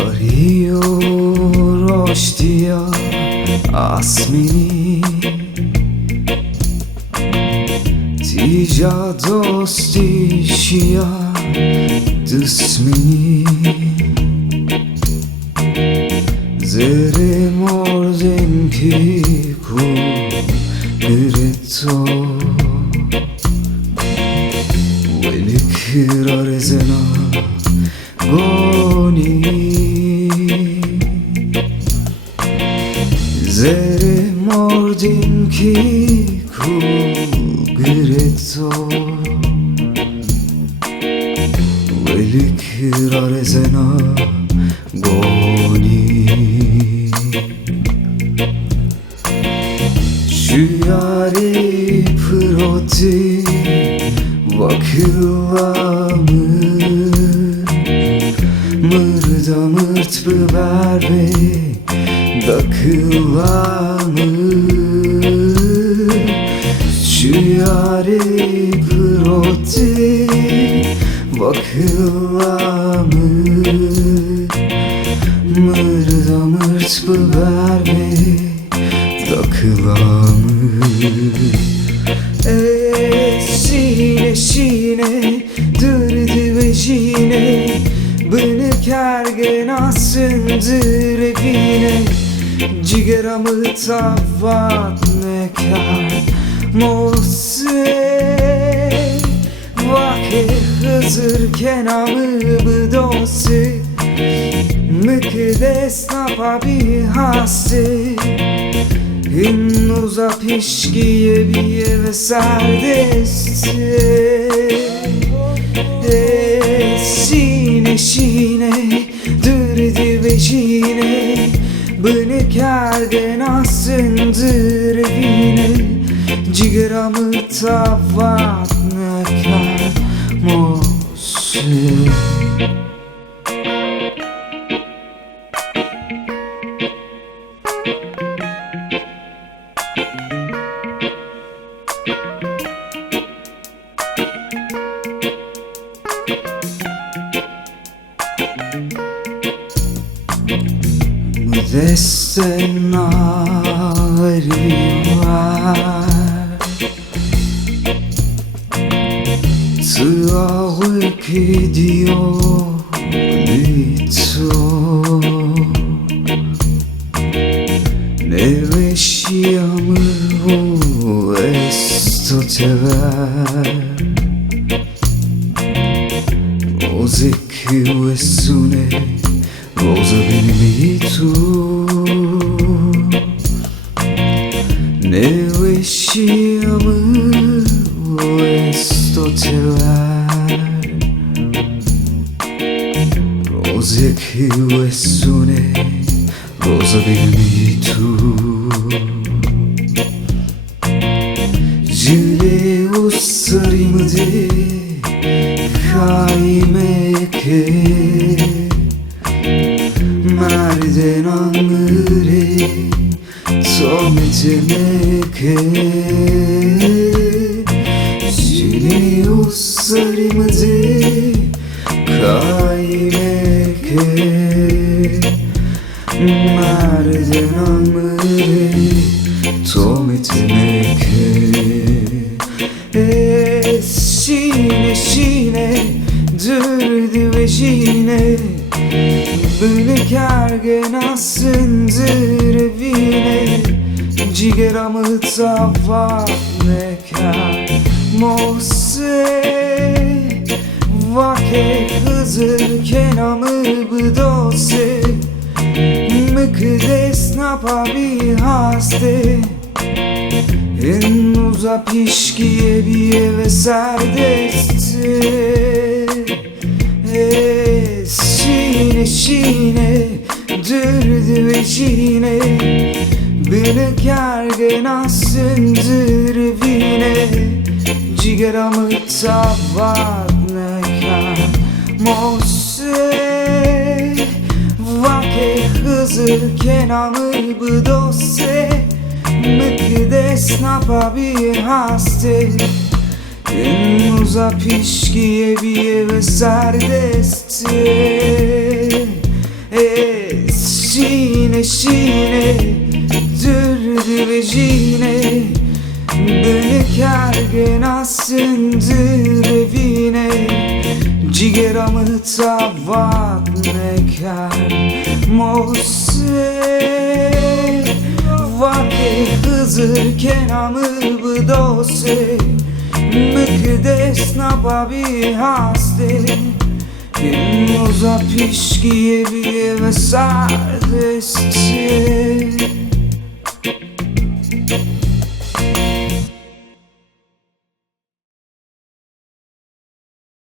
Dario roștia asmini Tija dostişia dısmini Zere mordenki ku diretto Velik rarezena goni Zere mordinki ku diretto Velik rarezena goni Şuyari proti vakılamı Mırda mırt bıverbe dakılamı Şuyari proti vakılamı Mırda mırt bıverbe dakılamı Şine şine dırdı ve şine Bını kergen asındır evine Cigaramı tavat nekar Mose Vake hızır kenamı bıdosi Mıkıdes napabi hasti Innuza pişkiye biye ve serdesti Şine şine dırdı ve şine Bını kergen asındır evine Cigaramı tavat nekar Mose Modesten arrivar Tua che Dio lito Ne vesciamo esto te ver Oze che uesune Rosa benim tu Ne vesciamo esto te ver Rosa che uesune Rosa benim tu Jile ussarimde kaime ke Merden anları Sometmeke Jile ussarimde kaymeke Merden anları Sometmeke Şine şine dırdı ve şine Bını kergen asındır evine Cigaramı tavat nekar Mose Vake hızır kenamı bıdose Mıkıdes napabi haste Innuza pişkiye biye ve serdesti Şine şine dırdı ve şine Bını kergen asındır evine Cigaramı tavat nekar Mose Vake hızır kenamı bıdose Mıkıdes napabi haste Innuza pişkiye biye ve serdesti Sine Dürdi vecine Beni kergenasındır evine Cigeramı tavat nekar Mose Vake Hızır Kenamı bdose Mıkdes nababi haste Moza pişkiye bir ve sardesçe